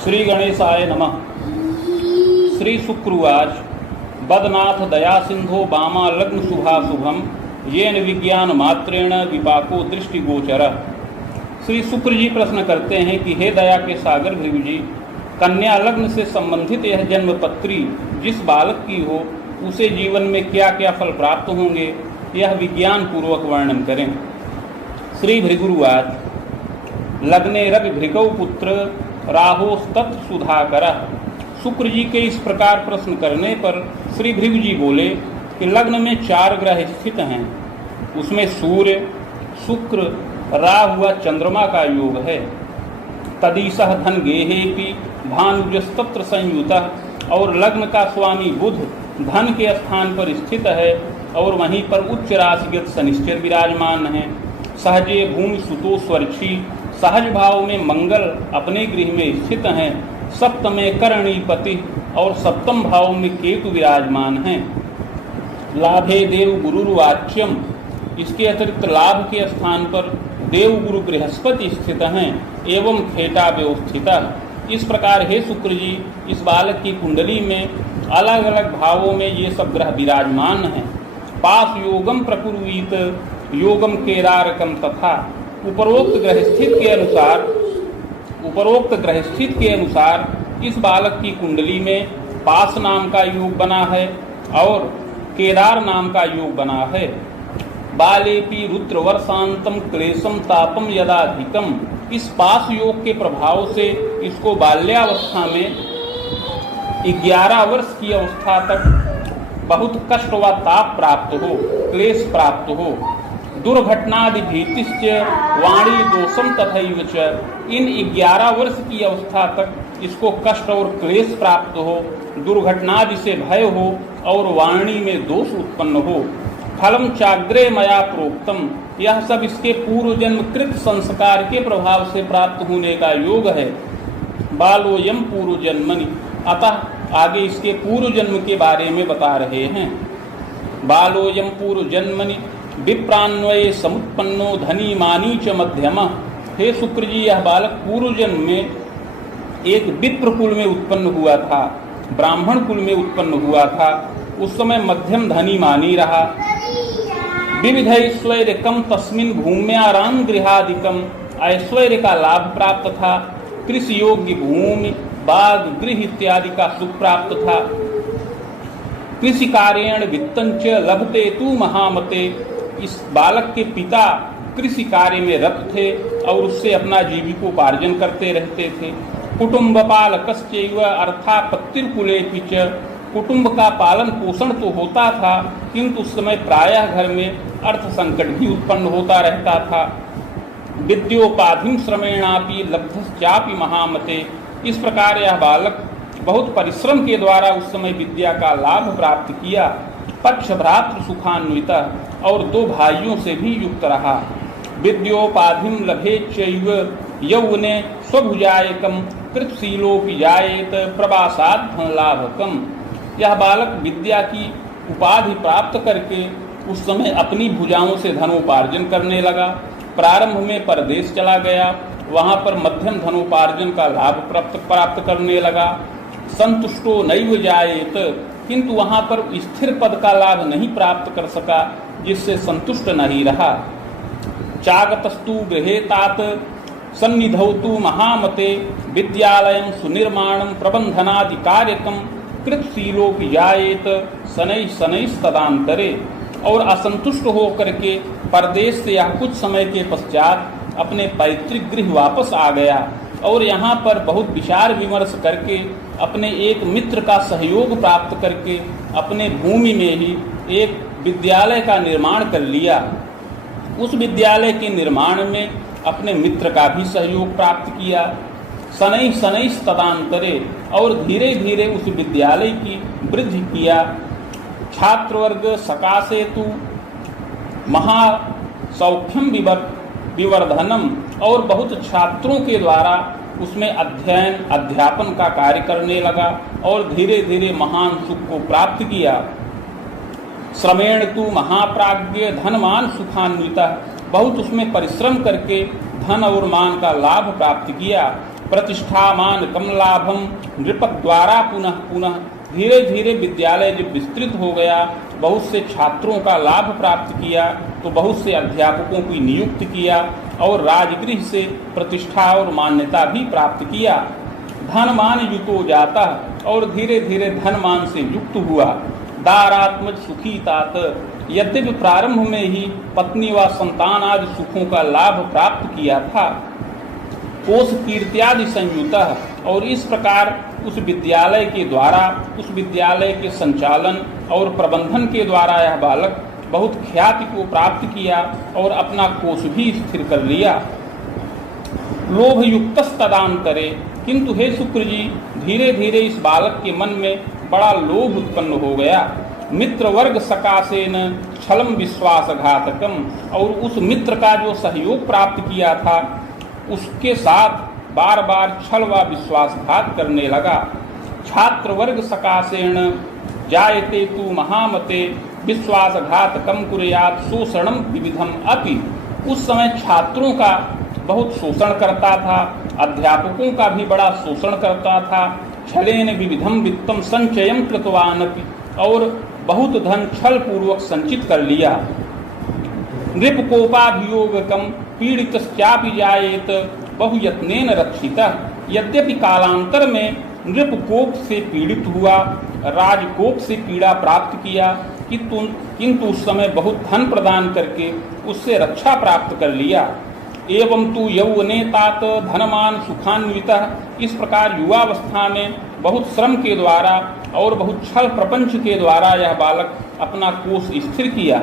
श्री गणेशाय नमः। श्री शुक्रवाच बदनाथ दया सिंधो बामा लग्न शुभाशुभम येन विज्ञान मात्रेण विपाको दृष्टिगोचर। श्री शुक्र जी प्रश्न करते हैं कि हे दया के सागर भृगु जी, कन्या लग्न से संबंधित यह जन्मपत्री जिस बालक की हो उसे जीवन में क्या क्या फल प्राप्त होंगे, यह विज्ञान पूर्वक वर्णन करें। श्री भृगुवाच लग्ने रवि भृगौ पुत्र राहोस्तत् सुधाकर। शुक्र जी के इस प्रकार प्रश्न करने पर श्री भृगु जी बोले कि लग्न में 4 ग्रह स्थित हैं, उसमें सूर्य, शुक्र, राहु व चंद्रमा का योग है। तदीसह धन गेहेपि भानुजस्तत्र संयुतः, और लग्न का स्वामी बुध धन के स्थान पर स्थित है और वहीं पर उच्च राशिगत शनिश्चर विराजमान है। सहजे भूमि सुतो स्वर्ची, सहज भाव में मंगल अपने गृह में स्थित हैं। सप्तमे करणीपति, और सप्तम भाव में केतु विराजमान हैं। लाभे देव गुरुर्वाच्यम, इसके अतिरिक्त लाभ के स्थान पर देव गुरु बृहस्पति स्थित हैं एवं खेटा व्यवस्थिता। इस प्रकार हे शुक्र जी, इस बालक की कुंडली में अलग अलग भावों में ये सब ग्रह विराजमान हैं। पास योगम प्रकुर्वीत योगम केदारकम तथा, उपरोक्त ग्रह स्थित के अनुसार इस बालक की कुंडली में पास नाम का योग बना है और केदार नाम का योग बना है। बालेपि रुद्र वर्षांतम क्लेशम तापम यदाधिकम, इस पास योग के प्रभाव से इसको बाल्यावस्था में 11 वर्ष की अवस्था तक बहुत कष्ट व ताप प्राप्त हो, क्लेश प्राप्त हो। दुर्घटनादि भीतिश्च वाणी दोषम तथैव च, इन 11 वर्ष की अवस्था तक इसको कष्ट और क्लेश प्राप्त हो, दुर्घटनादि से भय हो और वाणी में दोष उत्पन्न हो। फलम चाग्रे मया प्रोक्तम, यह सब इसके पूर्व जन्म कृत संस्कार के प्रभाव से प्राप्त होने का योग है। बालोयम पूर्व जन्मनि, अतः आगे इसके पूर्व जन्म के बारे में बता रहे हैं। बालोयम पूर्व जन्मनि विप्रान्वये समुत्पन्नो धनी मानी च मध्यमा। हे शुक्र जी, यह बालक पूर्व जन्म में एक विप्र कुल में उत्पन्न हुआ था, ब्राह्मण कुल में उत्पन्न हुआ था। उस समय मध्यम धनी मानी रहा। विविध ऐश्वर्यकम तस्मिन भूम्याराम गृहादिकम, ऐश्वर्य का लाभ प्राप्त था। कृषि योग्य भूमि, बाग, गृह इत्यादि का सुख प्राप्त था। कृषि कार्येण वित्तंच लभते तु महामते, इस बालक के पिता कृषि कार्य में रत थे और उससे अपना जीविकोपार्जन करते रहते थे। कुटुंब पालकश्चैव अर्थापत्तिर्कुलेपि च, कुटुंब का पालन पोषण तो होता था किंतु उस समय प्रायः घर में अर्थ संकट भी उत्पन्न होता रहता था। विद्योपाधिम श्रमेणापि लब्धश्चापि महामते, इस प्रकार यह बालक बहुत परिश्रम के द्वारा उस समय विद्या का लाभ प्राप्त किया। पक्ष भ्रातृ सुखान्विता, और 2 भाइयों से भी युक्त रहा। विद्योपाधिम लभेच्चैव यौवने स्वभुजायकम कृतशीलोपि जायेत प्रवासात् धनलाभकम, यह बालक विद्या की उपाधि प्राप्त करके उस समय अपनी भुजाओं से धनोपार्जन करने लगा। प्रारंभ में परदेश चला गया, वहाँ पर मध्यम धनोपार्जन का लाभ प्राप्त करने लगा। संतुष्टो नैव जायेत, किंतु वहाँ पर स्थिर पद का लाभ नहीं प्राप्त कर सका, जिससे संतुष्ट नहीं रहा। चागतस्तु गृहे तात सन्निधौ तु महामते विद्यालयं सुनिर्माणं प्रबंधनादि कार्यकम कृतशीलोपि जायेत शनैः शनैस्तदान्तरे, और असंतुष्ट होकर के परदेश से यह कुछ समय के पश्चात अपने पैतृक गृह वापस आ गया और यहाँ पर बहुत विचार विमर्श करके अपने एक मित्र का सहयोग प्राप्त करके अपने भूमि में ही एक विद्यालय का निर्माण कर लिया। उस विद्यालय के निर्माण में अपने मित्र का भी सहयोग प्राप्त किया। शनैः शनैस्तदान्तरे, और धीरे धीरे उस विद्यालय की वृद्धि किया। छात्रवर्ग सकाशे तु महासौख्यम विवर्धनम, और बहुत छात्रों के द्वारा उसमें अध्ययन अध्यापन का कार्य करने लगा और धीरे धीरे महान सुख को प्राप्त किया। श्रमेण तु महाप्राज्ञ धनमान सुखान्विता, बहुत उसमें परिश्रम करके धन और मान का लाभ प्राप्त किया। प्रतिष्ठामान कमलाभम नृपक द्वारा पुनः पुनः। धीरे धीरे विद्यालय जब विस्तृत हो गया, बहुत से छात्रों का लाभ प्राप्त किया, तो बहुत से अध्यापकों की नियुक्त किया और राजगृह से प्रतिष्ठा और मान्यता भी प्राप्त किया। धनमान युतो जाता, और धीरे धीरे धनमान से युक्त हुआ। दारात्मज सुखी तात, यद्यपि प्रारंभ में ही पत्नी व संतान आदि सुखों का लाभ प्राप्त किया था। कोश कीर्त्यादि संयुत, और इस प्रकार उस विद्यालय के द्वारा, उस विद्यालय के संचालन और प्रबंधन के द्वारा यह बालक बहुत ख्याति को प्राप्त किया और अपना कोश भी स्थिर कर लिया। लोभ युक्त तदांतरे, किंतु हे शुक्र जी, धीरे धीरे इस बालक के मन में बड़ा लोभ उत्पन्न हो गया। मित्र वर्ग सकाशेन छलम विश्वासघातकम, और उस मित्र का जो सहयोग प्राप्त किया था उसके साथ बार बार छल व विश्वासघात करने लगा। छात्र वर्ग सकाशेन जायते तु महामते विश्वासघातकम कुर्यात् शोषणम विविधम अपि, उस समय छात्रों का बहुत शोषण करता था, अध्यापकों का भी बड़ा शोषण करता था। छलेन विविधम वित्तम संचयम कृतवान, और बहुत धन छल पूर्वक संचित कर लिया। नृपकोपाभियोगकम पीड़ितश्चापि जायेत बहुयत्नेन रक्षितः, यद्यपि कालांतर में नृपकोप से पीड़ित हुआ, राजकोप से पीड़ा प्राप्त किया, किंतु उस समय बहुत धन प्रदान करके उससे रक्षा प्राप्त कर लिया। एवं तु यौवने तात धनमान सुखान्वितः, इस प्रकार युवावस्था में बहुत श्रम के द्वारा और बहुत छल प्रपंच के द्वारा यह बालक अपना कोश स्थिर किया।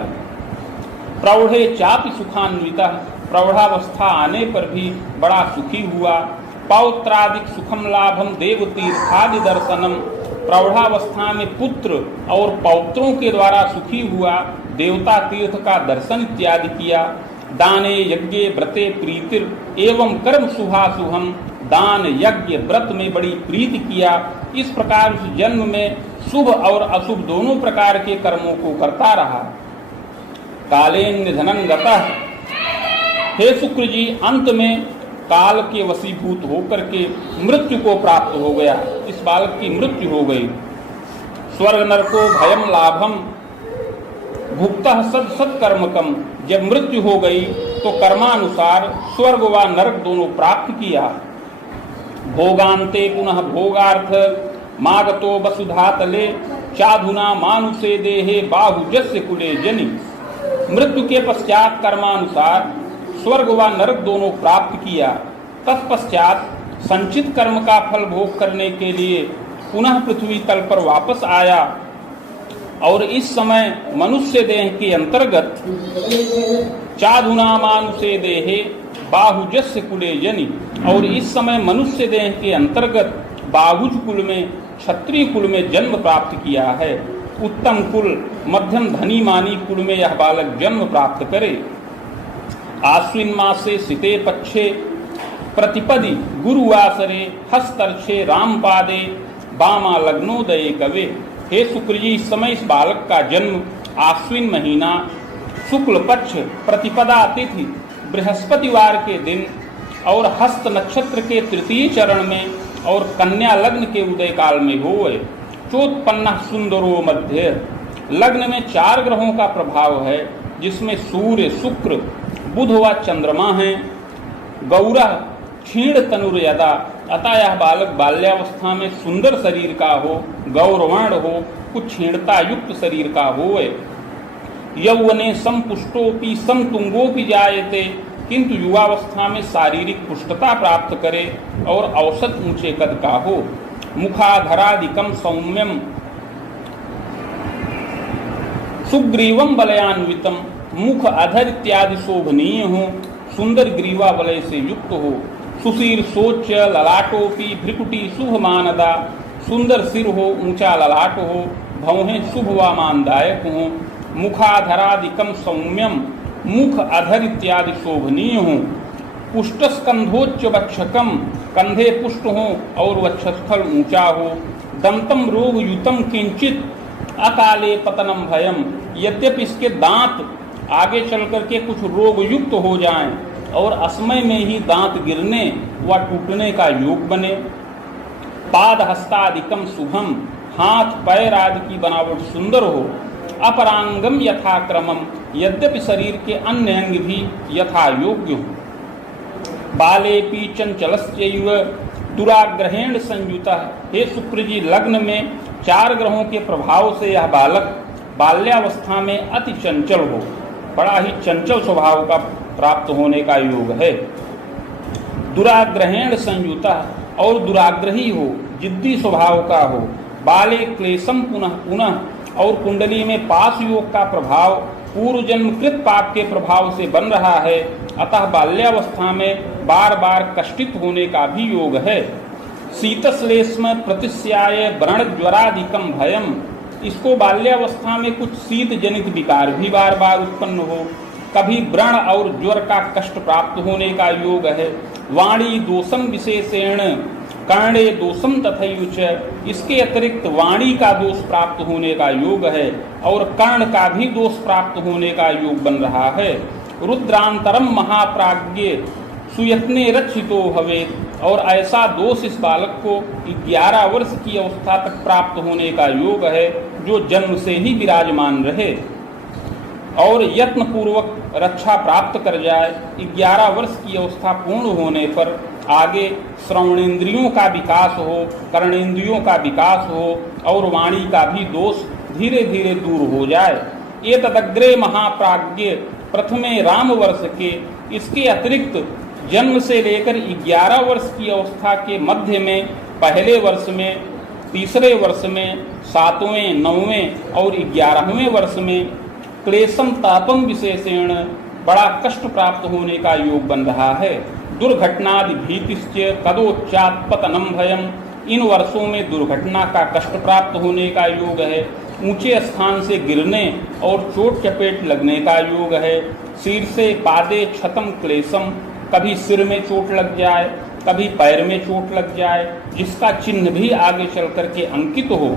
प्रौढ़े चापि सुखान्वितः, प्रौढ़ावस्था आने पर भी बड़ा सुखी हुआ। पौत्रादिक सुखम लाभम देवतीर्थादि दर्शनम, प्रौढ़ावस्था में पुत्र और पौत्रों के द्वारा सुखी हुआ, देवता तीर्थ का दर्शन इत्यादि किया। दाने यज्ञ व्रते प्रीतिर एवं कर्म शुभाशुभम, दान यज्ञ व्रत में बड़ी प्रीति किया। इस प्रकार उस जन्म में शुभ और अशुभ दोनों प्रकार के कर्मों को करता रहा। कालेन निधनं गतः, हे शुक्र जी, अंत में काल के वशीभूत होकर के मृत्यु को प्राप्त हो गया। इस बालक की मृत्यु हो गई। स्वर्ग नरको भयम लाभम भुक्तः सद सद कर्मकम, जब मृत्यु हो गई तो कर्मानुसार स्वर्ग व नरक दोनों प्राप्त किया। भोगांते पुनः भोगार्थ मागतो वसुधातले चाधुना मानुषे देहे बाहुजस्य कुले जनि, मृत्यु के पश्चात कर्मानुसार स्वर्ग व नरक दोनों प्राप्त किया। तत्पश्चात संचित कर्म का फल भोग करने के लिए पुनः पृथ्वी तल पर वापस आया, और इस समय मनुष्य देह के अंतर्गत चाधुना मानुषे देहे बाहुजस्य कुले जनि, और इस समय मनुष्य देह के अंतर्गत बाहुज कुल में, क्षत्रिय कुल में जन्म प्राप्त किया है। उत्तम कुल मध्यम धनी मानी कुल में यह बालक जन्म प्राप्त करे। आश्विन मासे सिते पक्षे प्रतिपदि गुरुवासरे हस्तर्षे रामपादे बामा लग्नोदये कवे, हे शुक्र जी, इस समय इस बालक का जन्म आश्विन महीना शुक्ल पक्ष प्रतिपदा तिथि बृहस्पतिवार के दिन और हस्त नक्षत्र के तृतीय चरण में और कन्या लग्न के उदय काल में होए। चोत्पन्न सुंदरो मध्य, लग्न में 4 ग्रहों का प्रभाव है, जिसमें सूर्य, शुक्र, बुध व चंद्रमा हैं। गौरह क्षीण तनुर्यदा, अतः यह बालक बाल्यावस्था में सुंदर शरीर का हो, गौरवर्ण हो, कुछ क्षीणता युक्त शरीर का होए। यौवने समपुष्टोपि समतुंगोपि जायते, किंतु युवावस्था में शारीरिक पुष्टता प्राप्त करे और औसत ऊंचे कद का हो। मुखाधरादिकम सौम्यम सुग्रीवम बलयान्वितम, मुख अधर इत्यादि शोभनीय हो, सुंदर ग्रीवा वलय से युक्त हो। सुशीर सोच ललाटोपी भ्रिकुटी शुभ मानदा, सुंदर सिर हो, ऊंचा ललाट हो, भौहें शुभ व मानदायक हो। मुखाधरादिकम सौम्यम, मुख अधर इत्यादि शोभनीय हो। पुष्टस्कंधोच्च वक्षकम, कंधे पुष्ट हो और वक्षस्थल ऊंचा हो। दंतम रोग युतम किंचित अकाले पतनम भयम, यद्यपि इसके दांत आगे चल करके कुछ रोग युक्त हो जाएं और असमय में ही दांत गिरने व टूटने का योग बने। पाद हस्तादिकम शुभम, हाथ पैर आदि की बनावट सुंदर हो। अपरांगम यथाक्रमम, यद्यपि शरीर के अन्य अंग भी यथा योग्य हो। बालेपि चंचलस्यैव दुराग्रहेण संयुतः, हे शुक्र जी, लग्न में 4 ग्रहों के प्रभाव से यह बालक बाल्यावस्था में अति चंचल हो, बड़ा ही चंचल स्वभाव का प्राप्त होने का योग है। दुराग्रहेण संयुतः, और दुराग्रही हो, जिद्दी स्वभाव का हो। बाले क्लेशम पुनः पुनः, और कुंडली में पास योग का प्रभाव पूर्व जन्मकृत पाप के प्रभाव से बन रहा है, अतः बाल्यावस्था में बार बार कष्टित होने का भी योग है। शीतश्लेष्म प्रतिस्याय व्रण ज्वरादिकम भयम, इसको बाल्यावस्था में कुछ शीत जनित विकार भी बार बार उत्पन्न हो, कभी व्रण और ज्वर का कष्ट प्राप्त होने का योग है। वाणी दोषम विशेषेण कर्णे दोषम तथैयुच, इसके अतिरिक्त वाणी का दोष प्राप्त होने का योग है और कर्ण का भी दोष प्राप्त होने का योग बन रहा है। रुद्रांतरम महाप्राज्ञ सुयत्ने रक्षितो भवेत्, और ऐसा दोष इस बालक को 11 वर्ष की अवस्था तक प्राप्त होने का योग है, जो जन्म से ही विराजमान रहे और यत्न पूर्वक रक्षा प्राप्त कर जाए। 11 वर्ष की अवस्था पूर्ण होने पर आगे श्रवणेन्द्रियों का विकास हो, कर्णेन्द्रियों का विकास हो और वाणी का भी दोष धीरे धीरे दूर हो जाए। ये तदग्रे महाप्राज्ञ प्रथमे राम वर्ष के, इसके अतिरिक्त जन्म से लेकर 11 वर्ष की अवस्था के मध्य में, पहले वर्ष में, तीसरे वर्ष में, 7वें, 9वें और 11वें वर्ष में क्लेशम तापम विशेषेण, बड़ा कष्ट प्राप्त होने का योग बन रहा है। दुर्घटनादि भीतिश्च कदोच्चात्पतनम भयम, इन वर्षों में दुर्घटना का कष्ट प्राप्त होने का योग है। ऊंचे स्थान से गिरने और चोट चपेट लगने का योग है। शीर्षे पादे क्षतम क्लेशम, कभी सिर में चोट लग जाए, कभी पैर में चोट लग जाए, जिसका चिन्ह भी आगे चल करके अंकित हो।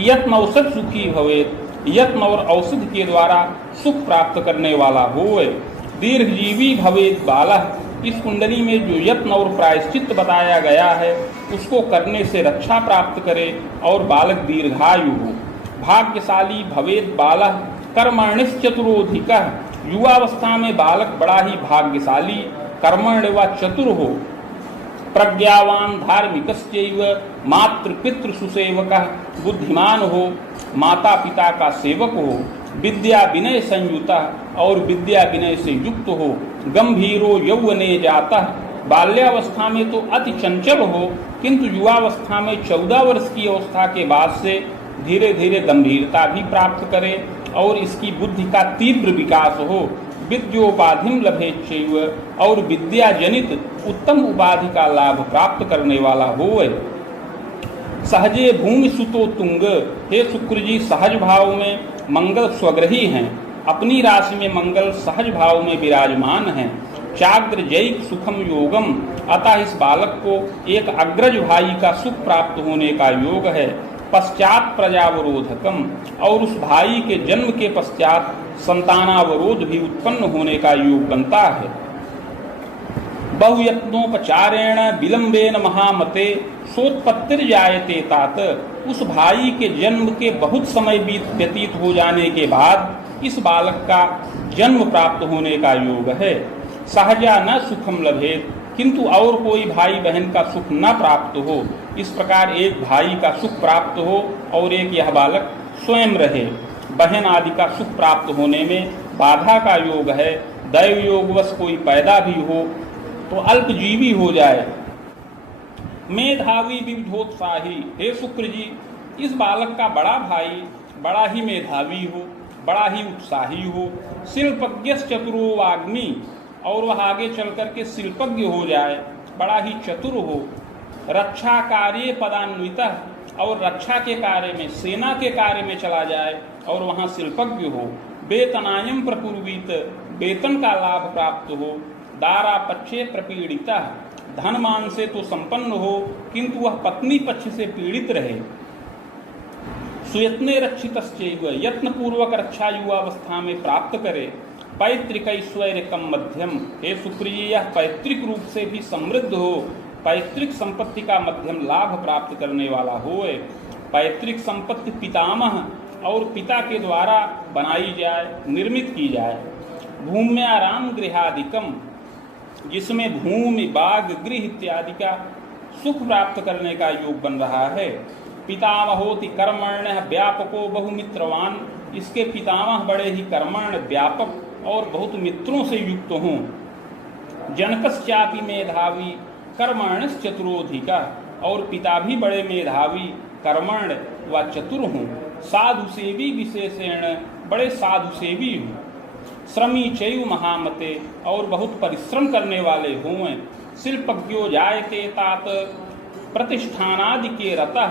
यत्न औषध सुखी भवेत्, यत्न और औषध के द्वारा सुख प्राप्त करने वाला होए। दीर्घजीवी भवेत् बालः, इस कुंडली में जो यत्न और प्रायश्चित बताया गया है उसको करने से रक्षा प्राप्त करे और बालक दीर्घायु हो। भाग्यशाली भवेत् बालः कर्मण्यश्चतुरोधिकः, युवावस्था में बालक बड़ा ही भाग्यशाली, कर्मण्य व चतुर हो। प्रज्ञावान धार्मिकश्चैव मातृपितृ सुसेवकः, बुद्धिमान हो, माता पिता का सेवक हो। विद्या विनय संयुतः, और विद्या विनय से युक्त हो। गंभीरो यौवने जातः, बाल्यावस्था में तो अति चंचल हो, किंतु युवावस्था में 14 वर्ष की अवस्था के बाद से धीरे धीरे गंभीरता भी प्राप्त करे और इसकी बुद्धि का तीव्र विकास हो। विद्योपाधिम लभेच्छैव, और विद्या जनित उत्तम उपाधि का लाभ प्राप्त करने वाला होवे। सहजे भूमि सुतो तुंग, हे शुक्र जी, सहज भाव में मंगल स्वग्रही हैं, अपनी राशि में मंगल सहज भाव में विराजमान हैं। चाग्र जैक सुखम योगम, अतः इस बालक को एक अग्रज भाई का सुख प्राप्त होने का योग है। पश्चात प्रजावरोधकम, और उस भाई के जन्म के पश्चात संतानावरोध भी उत्पन्न होने का योग बनता है। बहुयत्नोपचारेण विलंबेन महामते सोत्पत्तिर्जायते तात, उस भाई के जन्म के बहुत समय व्यतीत हो जाने के बाद इस बालक का जन्म प्राप्त होने का योग है। सहजा न सुखम लभेत, किंतु और कोई भाई बहन का सुख न प्राप्त हो। इस प्रकार एक भाई का सुख प्राप्त हो और एक यह बालक स्वयं रहे। बहन आदि का सुख प्राप्त होने में बाधा का योग है। दैव योगवश कोई पैदा भी हो तो अल्पजीवी हो जाए। मेधावी विविधोत्साही, हे शुक्र जी, इस बालक का बड़ा भाई बड़ा ही मेधावी हो, बड़ा ही उत्साही हो। शिल्पज्ञ चतुरो वाग्मी, और वह आगे चल करके शिल्पज्ञ हो जाए, बड़ा ही चतुर हो। रक्षा कार्य पदान्वितः, और रक्षा के कार्य में, सेना के कार्य में चला जाए और वहाँ शिल्पज्ञ हो। वेतनायम प्रपूर्वित, वेतन का लाभ प्राप्त हो। दारा पक्षे प्रपीड़िता, धन मान से तो संपन्न हो किंतु वह पत्नी पक्ष से पीड़ित रहे। सुयत्ने रक्षितश्चैव, यत्न पूर्वक रक्षा युवावस्था में प्राप्त करे। पैतृकैश्वर्यकम मध्यम, हे सुप्रिय यह पैतृक रूप से भी समृद्ध हो, पैतृक संपत्ति का मध्यम लाभ प्राप्त करने वाला होए। पैतृक संपत्ति पितामह और पिता के द्वारा बनाई जाए, निर्मित की जाए। भूम्याराम गृहादिकम, जिसमें भूमि बाग गृह इत्यादि का सुख प्राप्त करने का योग बन रहा है। पितामहोति कर्मण्य व्यापको बहुमित्रवान, इसके पितामह बड़े ही कर्मण्य व्यापक और बहुत मित्रों से युक्त हों। जनकश्चापि मेधावी कर्मण्यश्च चतुरोधिका, और पिता भी बड़े मेधावी कर्मण्य व चतुर हों। साधु सेवी विशेषण, बड़े साधु सेवी हों। श्रमी चैव महामते, और बहुत परिश्रम करने वाले हों। शिल्पज्ञो जायते तात प्रतिष्ठानादि के रतः,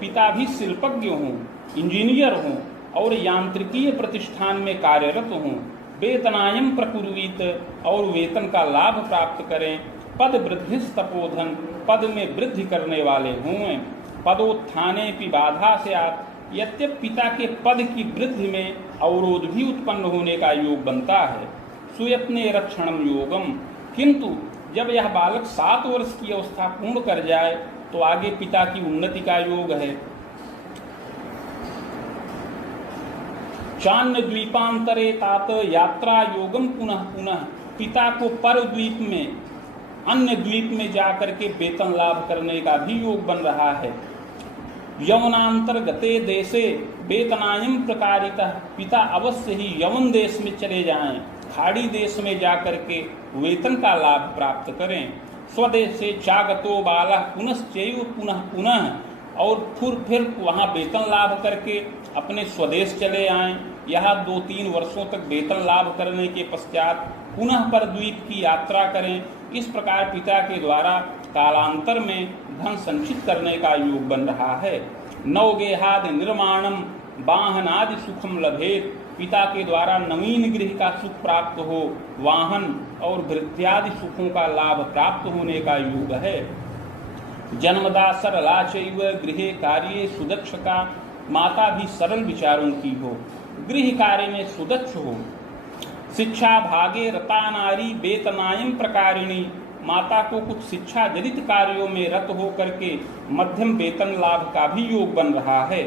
पिता भी शिल्पज्ञ हों, इंजीनियर हों और यांत्रिकीय प्रतिष्ठान में कार्यरत हों। वेतनायम प्रकुर्वीत, और वेतन का लाभ प्राप्त करें। पद वृद्धि तपोधन, पद में वृद्धि करने वाले हों। पदोत्थाने की बाधा से आत, यद्यप पिता के पद की वृद्धि में अवरोध भी उत्पन्न होने का योग बनता है। सुयत्ने रक्षणम योगम, किंतु जब यह बालक 7 वर्ष की अवस्था पूर्ण कर जाए तो आगे पिता की उन्नति का योग है। चान्य द्वीपांतरे तात यात्रा योगम पुनः पुनः, पिता को पर द्वीप में अन्य द्वीप में जाकर के वेतन लाभ करने का भी योग बन रहा है। यवनांतर गते देशे वेतनायम प्रकारितः, पिता अवश्य ही यवन देश में चले जाएं, खाड़ी देश में जाकर के वेतन का लाभ प्राप्त करें। स्वदेश से चागतो बाला पुनश्चैव पुनः पुनः, और फिर वहाँ वेतन लाभ करके अपने स्वदेश चले आएं। यहाँ 2-3 वर्षों तक वेतन लाभ करने के पश्चात पुनः पर द्वीप की यात्रा करें। इस प्रकार पिता के द्वारा कालांतर में धन संचित करने का योग बन रहा है। नवगेहादि निर्माणम वाहनादि सुखम लभेत, पिता के द्वारा नवीन गृह का सुख प्राप्त हो, वाहन और भृत्यादि सुखों का लाभ प्राप्त होने का योग है। जन्मदा सरला चैव गृहे कार्ये सुदक्षका, माता भी सरल विचारों की हो, गृह कार्य में सुदक्ष हो। शिक्षा भागे रता नारी वेतनायम प्रकारिणी, माता को कुछ शिक्षा जनित कार्यों में रत हो करके मध्यम वेतन लाभ का भी योग बन रहा है।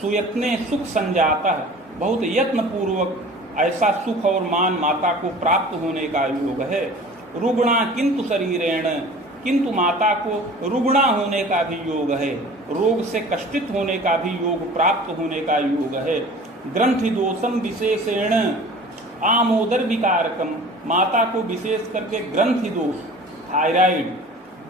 सुयत्ने सुख संजाता, बहुत यत्न पूर्वक ऐसा सुख और मान माता को प्राप्त होने का योग है। रुग्णा किंतु शरीरेण, किंतु माता को रुग्णा होने का भी योग है, रोग से कष्टित होने का भी योग प्राप्त होने का योग है। ग्रंथि दोषम विशेषेण आमोदर विकारकम, माता को विशेष करके ग्रंथि दोष, थायराइड,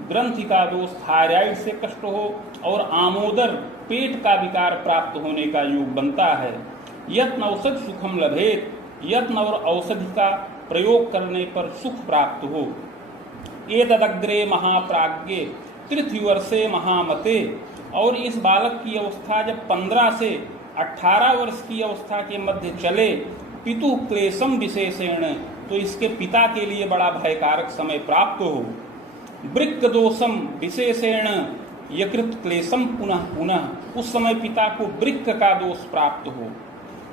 ग्रंथि का दोष, थायराइड से कष्ट हो और आमोदर, पेट का विकार प्राप्त होने का योग बनता है। यत्न औषध सुखम लभेत, यत्न और औषधि का प्रयोग करने पर सुख प्राप्त हो। एतदग्रे महाप्राज्ञे तृतीय वर्षे महामते, और इस बालक की अवस्था जब 15 से 18 वर्ष की अवस्था के मध्य चले, पितु क्लेशम विशेषेण, तो इसके पिता के लिए बड़ा भयकारक समय प्राप्त हो। वृक्क दोषम विशेषेण यकृत क्लेशम पुनः पुनः, उस समय पिता को वृक्क का दोष प्राप्त हो,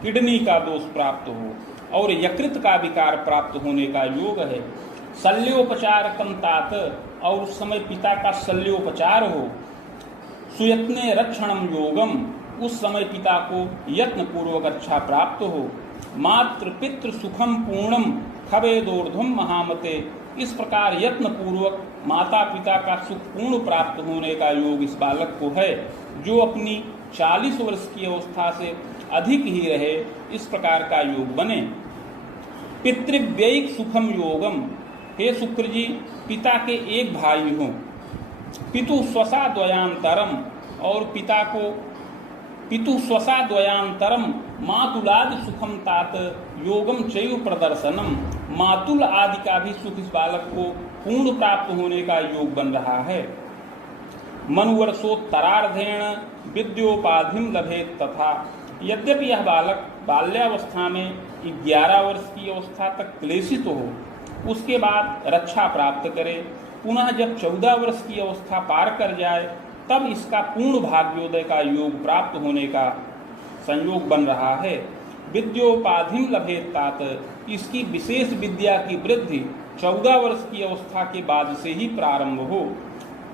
किडनी का दोष प्राप्त हो और यकृत का विकार प्राप्त होने का योग है। शल्योपचारकम तात, और उस समय पिता का शल्योपचार हो। सुयत्ने रक्षणम योगम, उस समय पिता को यत्न पूर्वक रक्षा प्राप्त हो। मातृ पितृ सुखम पूर्णम खवेदोर्ध्वम महामते, इस प्रकार यत्न पूर्वक माता पिता का सुख पूर्ण प्राप्त होने का योग इस बालक को है, जो अपनी 40 वर्ष की अवस्था से अधिक ही रहे, इस प्रकार का योग बने। पितृव्ययिक सुखम योगम, हे शुक्र जी, पिता के एक भाई हों। पितु स्वसा द्वयांतरम, और पिता को पितु स्वसा द्वयांतरम मातुलादि सुखम तात योगम चैव प्रदर्शनम, मातुल आदि का भी सुख इस बालक को पूर्ण प्राप्त होने का योग बन रहा है। मनुवर्षोत्तरार्धेण विद्योपाधिम लभेत तथा, यद्यपि यह बालक बाल्यावस्था में 11 वर्ष की अवस्था तक क्लेशित हो, उसके बाद रक्षा प्राप्त करे, पुनः जब 14 वर्ष की अवस्था पार कर जाए तब इसका पूर्ण भाग्योदय का योग प्राप्त होने का संयोग बन रहा है। विद्योपाधिम लभेत तात, इसकी विशेष विद्या की वृद्धि 14 वर्ष की अवस्था के बाद से ही प्रारंभ हो।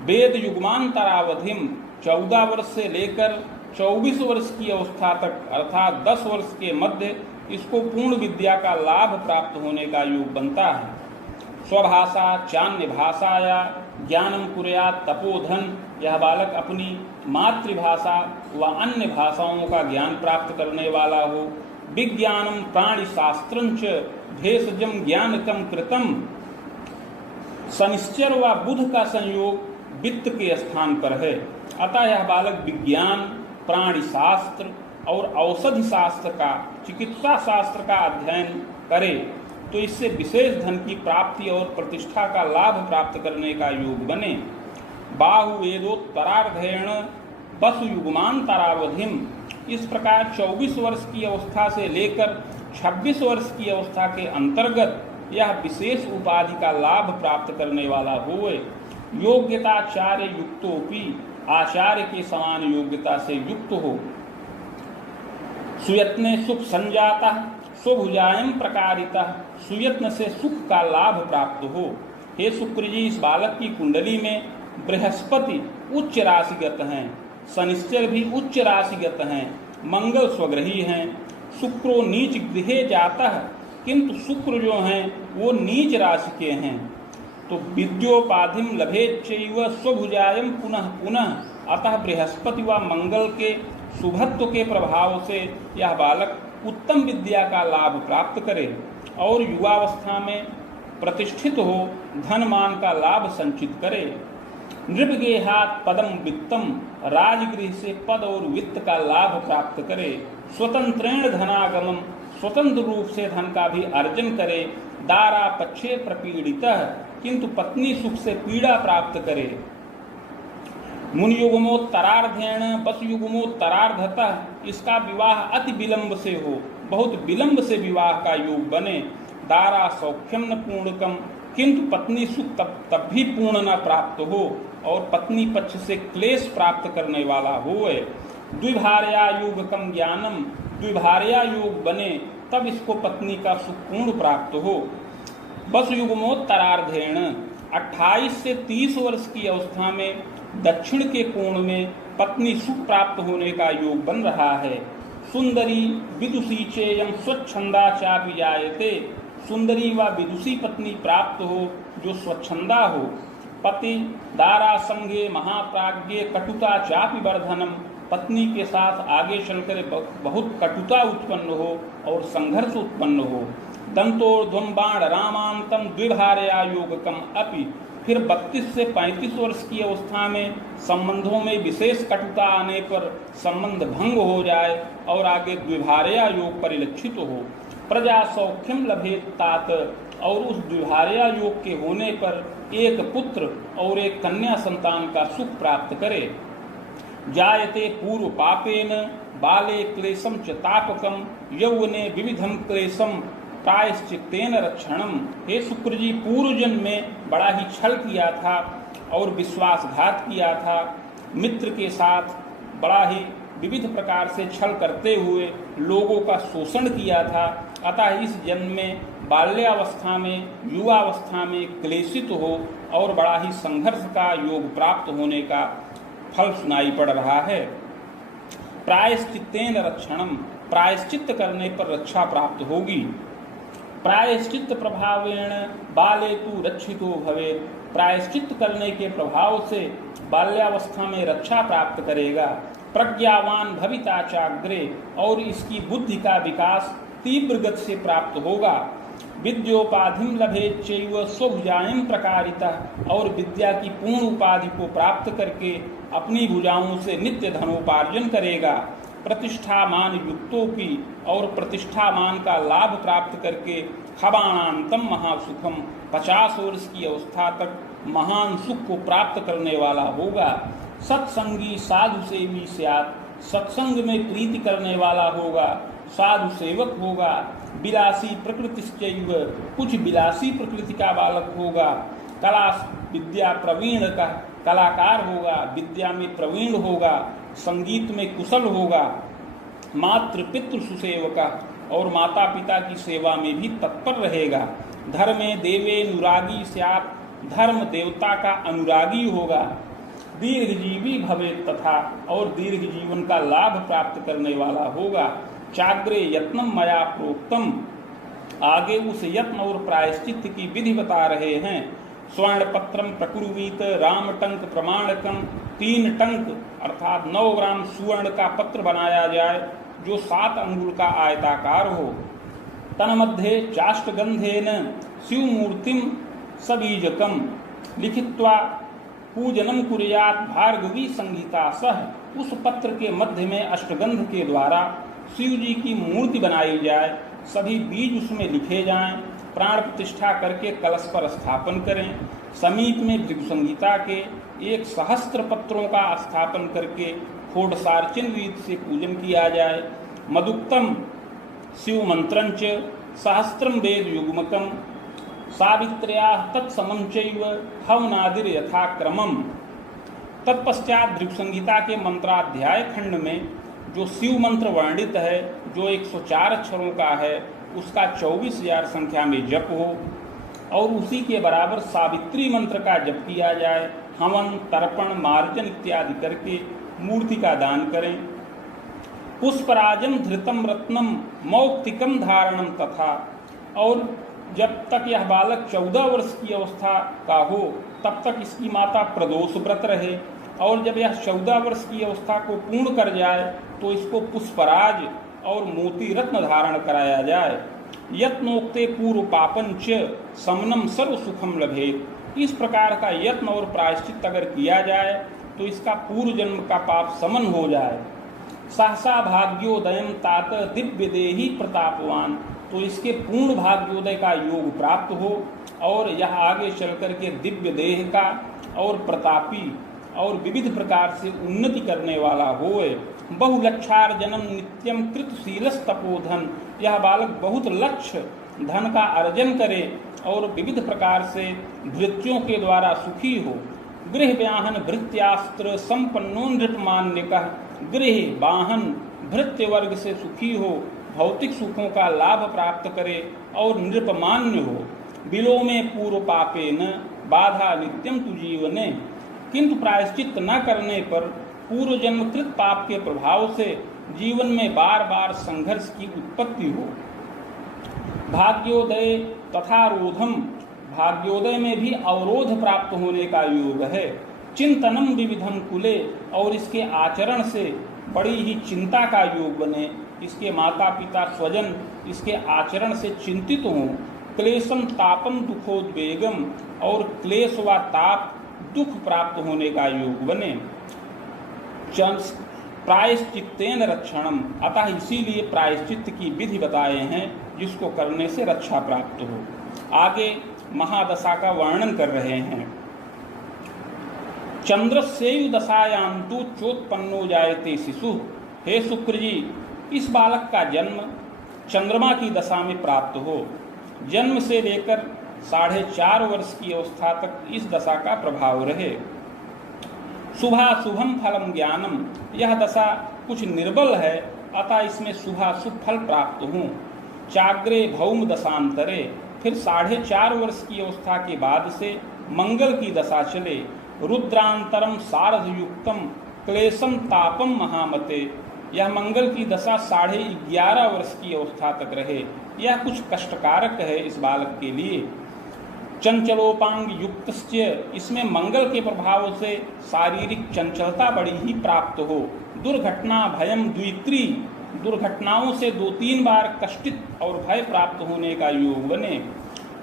वेद युग्मांतरावधिम 14 वर्ष से लेकर 24 वर्ष की अवस्था तक अर्थात 10 वर्ष के मध्य इसको पूर्ण विद्या का लाभ प्राप्त होने का योग बनता है। स्वभाषा चान्य भाषाया ज्ञानम कुर्यात् तपोधन, यह बालक अपनी मातृभाषा व अन्य भाषाओं का ज्ञान प्राप्त करने वाला हो। विज्ञानम प्राणि शास्त्रंच भेषजम ज्ञानकम कृतम, शनिश्चर व बुध का संयोग वित्त के स्थान पर है। अतः यह बालक विज्ञान, प्राणि शास्त्र और औषधि शास्त्र का, चिकित्सा शास्त्र का अध्ययन करे तो इससे विशेष धन की प्राप्ति और प्रतिष्ठा का लाभ प्राप्त करने का योग बने। बाहु वेदोत्तरार्धेण वसु युग्मांतरावधिम, इस प्रकार 24 वर्ष की अवस्था से लेकर 26 वर्ष की अवस्था के अंतर्गत यह विशेष उपाधि का लाभ प्राप्त करने वाला होए। योग्यताचार्य युक्तोपि, आचार्य के समान योग्यता से युक्त हो। सुयत्ने सुख संजाता स्वभुजायम प्रकारिता, सुयत्न से सुख का लाभ प्राप्त हो। हे शुक्र जी, इस बालक की कुंडली में बृहस्पति उच्च राशिगत हैं, शनिश्चर भी उच्च राशिगत हैं, मंगल स्वग्रही हैं। शुक्रो नीच गृहे जाता है, किंतु शुक्र जो हैं वो नीच राशि के हैं। तो विद्योपाधिम लभेच्चैव स्वभुजायम पुनः पुनः, अतः बृहस्पति व मंगल के शुभत्व के प्रभाव से यह बालक उत्तम विद्या का लाभ प्राप्त करे और युवावस्था में प्रतिष्ठित हो धन मान का लाभ संचित करे। नृपगेहात् पदम वित्तम, राजगृह से पद और वित्त का लाभ प्राप्त करे। स्वतंत्रेण धनागमम, स्वतंत्र रूप से धन का भी अर्जन करे। दारा पक्षे प्रपीड़ितः, किंतु पत्नी सुख से पीड़ा प्राप्त करे। मुनियुग्मोत्तरार्धेण वसुयुग्मोत्तरार्धतः, इसका विवाह अति विलंब से हो, बहुत विलंब से विवाह का योग बने। दारा सौख्यम न पूर्णकम, किंतु पत्नी सुख तब भी पूर्ण न प्राप्त हो और पत्नी पक्ष से क्लेश प्राप्त करने वाला होए। द्विभार्या योगकम ज्ञानम, द्विभार्या योग बने तब इसको पत्नी का सुख पूर्ण प्राप्त हो। वसुयुग्मोत्तरार्धेण 28 से 30 वर्ष की अवस्था में दक्षिण के कोण में पत्नी सुख प्राप्त होने का योग बन रहा है। सुंदरी विदुषी चेयम स्वच्छंदा चापि जायते, सुंदरी व विदुषी पत्नी प्राप्त हो जो स्वच्छंदा हो। पति दारा संगे महाप्राज्ञे कटुता चापि वर्धनम, पत्नी के साथ आगे चलकर बहुत कटुता उत्पन्न हो और संघर्ष उत्पन्न हो। दंतोर्ध्वम बाण रामांतम द्विभार्या योगकम अपि, फिर 32 से 35 वर्ष की अवस्था में संबंधों में विशेष कटुता आने पर संबंध भंग हो जाए और आगे द्विभार्या योग परिलक्षित हो। प्रजा सौख्यम लभेत तात, और उस द्विभार्या योग के होने पर एक पुत्र और एक कन्या संतान का सुख प्राप्त करे। जायते पूर्व पापेन बाले क्लेशम च तापकम, यौवने विविधम क्लेशम प्रायश्चित्तेन रक्षणम। हे शुक्र जी, पूर्व जन्म में बड़ा ही छल किया था और विश्वासघात किया था, मित्र के साथ बड़ा ही विविध प्रकार से छल करते हुए लोगों का शोषण किया था। अतः इस जन्म में बाल्यावस्था में युवावस्था में क्लेशित हो और बड़ा ही संघर्ष का योग प्राप्त होने का फल सुनाई पड़ रहा है। प्रायश्चित्तेन रक्षणम, प्रायश्चित्त करने पर रक्षा प्राप्त होगी। प्रायश्चित्त प्रभावेण बाले तु रक्षितो भवेत्, प्रायश्चित्त करने के प्रभाव से बाल्यावस्था में रक्षा प्राप्त करेगा। प्रज्ञावान भविता चाग्रे, और इसकी बुद्धि का विकास तीव्र गति से प्राप्त होगा। विद्योपाधिम लभेच्चैव स्वभुजायं प्रकारितः, और विद्या की पूर्ण उपाधि को प्राप्त करके अपनी भुजाओं से नित्य धनोपार्जन करेगा। प्रतिष्ठामान युक्तोपि, और प्रतिष्ठामान का लाभ प्राप्त करके खबाणांतम महासुखम, 50 वर्ष की अवस्था तक महान सुख को प्राप्त करने वाला होगा। सत्संगी साधु सेवी स्यात्, सत्संग में प्रीति करने वाला होगा, साधु सेवक होगा। विलासी प्रकृतिश्चैव, कुछ विलासी प्रकृति का बालक होगा। कला विद्या प्रवीण का कलाकार होगा, विद्या में प्रवीण होगा, संगीत में कुशल होगा। मातृ पितृ सुसेवका, और माता पिता की सेवा में भी तत्पर रहेगा। धर्मे देवे अनुरागी स्यात्, धर्म देवता का अनुरागी होगा। दीर्घजीवी भवे तथा, और दीर्घ जीवन का लाभ प्राप्त करने वाला होगा। चाग्रे यत्नम मया प्रोक्तम, आगे उस यत्न और प्रायश्चित की विधि बता रहे हैं। स्वर्ण पत्रम प्रकुर्वीत रामटंक प्रमाणकम, 3 टंक अर्थात 9 ग्राम सुवर्ण का पत्र बनाया जाए जो 7 अंगुल का आयताकार हो। तन्मध्ये चाष्टगंधेन शिवमूर्तिम सबीजकम लिखित्वा पूजनम कुर्यात भार्गवी संगीता सह, उस पत्र के मध्य में अष्टगंध के द्वारा शिव जी की मूर्ति बनाई जाए, सभी बीज उसमें लिखे जाएं, प्राण प्रतिष्ठा करके कलश पर स्थापन करें। समीप में भृगु संगीता के 1 सहस्त्र पत्रों का स्थापन करके षोडशार्चन रीत से पूजन किया जाए। मदुक्तम शिव मंत्रंच सहस्त्रम वेद युग्मकम, सावित्र्या तत्समं चैव हवनादिर यथाक्रमम। तत्पश्चात भृगु संगीता के मंत्राध्याय खंड में जो शिव मंत्र वर्णित है, जो 104 अक्षरों का है, उसका 24,000 संख्या में जप हो, और उसी के बराबर सावित्री मंत्र का जप किया जाए। हवन तर्पण मार्जन इत्यादि करके मूर्ति का दान करें। पुष्पराजम धृतम रत्नम मौक्तिकम धारणम तथा, और जब तक यह बालक 14 वर्ष की अवस्था का हो तब तक इसकी माता प्रदोष व्रत रहे, और जब यह 14 वर्ष की अवस्था को पूर्ण कर जाए तो इसको पुष्पराज और मोती रत्न धारण कराया जाए। यत्नोक्ते पूर्व पापन च समनम सर्व सुखम लभेत, इस प्रकार का यत्न और प्रायश्चित अगर किया जाए तो इसका पूर्व जन्म का पाप समन हो जाए। सहसा भाग्योदयम तात दिव्य देही प्रतापवान, तो इसके पूर्ण भाग्योदय का योग प्राप्त हो और यह आगे चल करके दिव्य देह का और प्रतापी और विविध प्रकार से उन्नति करने वाला होए। बहुलक्षार्जनम नित्यम कृतशीलस तपोधन, यह बालक बहुत लक्ष्य धन का अर्जन करे और विविध प्रकार से भृत्यों के द्वारा सुखी हो। गृह व्याहन भृत्यास्त्र संपन्नो नृपमान्यकः, गृह वाहन भृत्य वर्ग से सुखी हो, भौतिक सुखों का लाभ प्राप्त करे और नृपमान्य हो। बिलो में पूर्व पापे न बाधा नित्यम तु जीवने, किंतु प्रायश्चित न करने पर पूर्व जन्मकृत पाप के प्रभाव से जीवन में बार बार संघर्ष की उत्पत्ति हो। भाग्योदय तथा रोधम, भाग्योदय में भी अवरोध प्राप्त होने का योग है। चिंतनम विविधम कुले, और इसके आचरण से बड़ी ही चिंता का योग बने, इसके माता पिता स्वजन इसके आचरण से चिंतित हों। क्लेशम तापम दुखोद्वेगम, और क्लेश व ताप दुख प्राप्त होने का योग बने। प्रायश्चित्तेन रक्षणम, अतः इसीलिए प्रायश्चित्त की विधि बताए हैं जिसको करने से रक्षा प्राप्त हो। आगे महादशा का वर्णन कर रहे हैं। चंद्रस्यैव दशायान्तु चोत्पन्नो जायते शिशु, हे शुक्र जी, इस बालक का जन्म चंद्रमा की दशा में प्राप्त हो। जन्म से लेकर 4.5 वर्ष की अवस्था तक इस दशा का प्रभाव रहे। शुभाशुभम फलम ज्ञानम, यह दशा कुछ निर्बल है, अतः इसमें शुभाशुभ फल प्राप्त हों। चाग्रे भौम दशांतरे, फिर 4.5 वर्ष की अवस्था के बाद से मंगल की दशा चले। रुद्रांतरम सारथयुक्तम क्लेशम तापम महामते, यह मंगल की दशा 11.5 वर्ष की अवस्था तक रहे। यह कुछ कष्टकारक है इस बालक के लिए। चंचलोपांग युक्तस्य, इसमें मंगल के प्रभाव से शारीरिक चंचलता बड़ी ही प्राप्त हो। दुर्घटना भयम द्वित्री, दुर्घटनाओं से 2-3 बार कष्टित और भय प्राप्त होने का योग बने।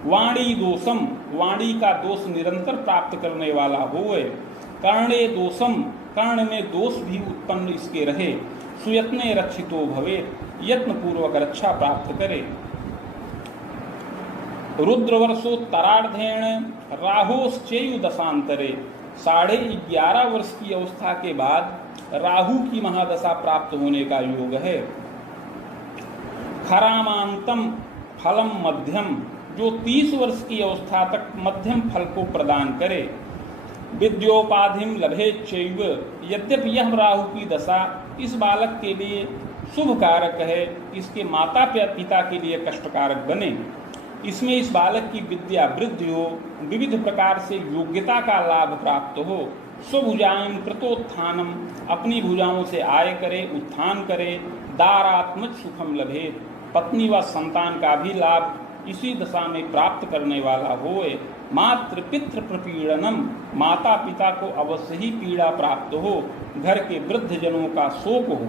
वाणी दोषम, वाणी का दोष निरंतर प्राप्त करने वाला होए। कर्णे दोषम, कर्ण में दोष भी उत्पन्न इसके रहे। सुयत्ने रक्षितो भवे, यत्न पूर्वक रक्षा प्राप्त करे। रुद्रवर्षोत्तरार्धेण राहोश्चैव दशांतरे, 11.5 वर्ष की अवस्था के बाद राहु की महादशा प्राप्त होने का योग है। खरामांतम फलम मध्यम, जो 30 वर्ष की अवस्था तक मध्यम फल को प्रदान करे। विद्योपाधिम लभेच्चैव, यद्यपि यह राहु की दशा इस बालक के लिए शुभ कारक है, इसके माता पिता के लिए कष्टकारक बने। इसमें इस बालक की विद्या वृद्धि हो, विविध प्रकार से योग्यता का लाभ प्राप्त हो, स्वभुजाएं कृतोत्थानम, अपनी भुजाओं से आय करे, उत्थान करे, दारात्मज सुखम लभे, पत्नी व संतान का भी लाभ इसी दशा में प्राप्त करने वाला होए, मातृ पितृ प्रपीड़नम, माता पिता को अवश्य ही पीड़ा प्राप्त हो, घर के वृद्ध जनों का शोक हो,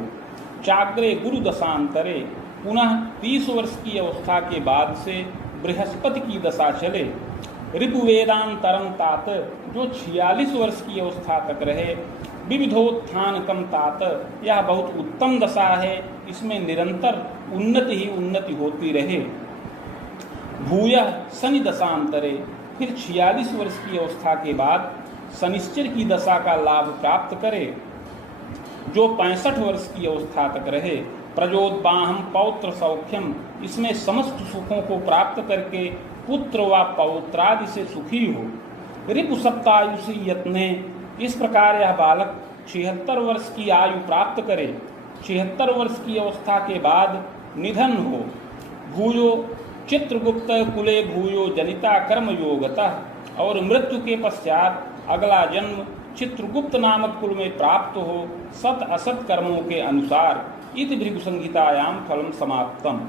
चाग्रे गुरु दशांतरे, पुनः 30 वर्ष की अवस्था के बाद से बृहस्पति की दशा चले, ऋपुवेदांतरम तात, जो 46 वर्ष की अवस्था तक रहे, विविधोत्थान कम तात, यह बहुत उत्तम दशा है, इसमें निरंतर उन्नति ही उन्नति होती रहे। भूयः शनि दशांतरे, फिर 46 वर्ष की अवस्था के बाद शनिश्चर की दशा का लाभ प्राप्त करे, जो 65 वर्ष की अवस्था तक रहे, प्रजोद्बाहम पौत्र सौख्यम, इसमें समस्त सुखों को प्राप्त करके पुत्र व पौत्रादि से सुखी हो, रिपु सप्तायुषी यत्ने, इस प्रकार यह बालक 76 वर्ष की आयु प्राप्त करे, 76 वर्ष की अवस्था के बाद निधन हो, भूयो चित्रगुप्त कुले भूयो जनिता कर्म योगतः, और मृत्यु के पश्चात अगला जन्म चित्रगुप्त नामक कुल में प्राप्त हो, सत असत कर्मों के अनुसार। इति भृगु संहितायां फलम समाप्तम।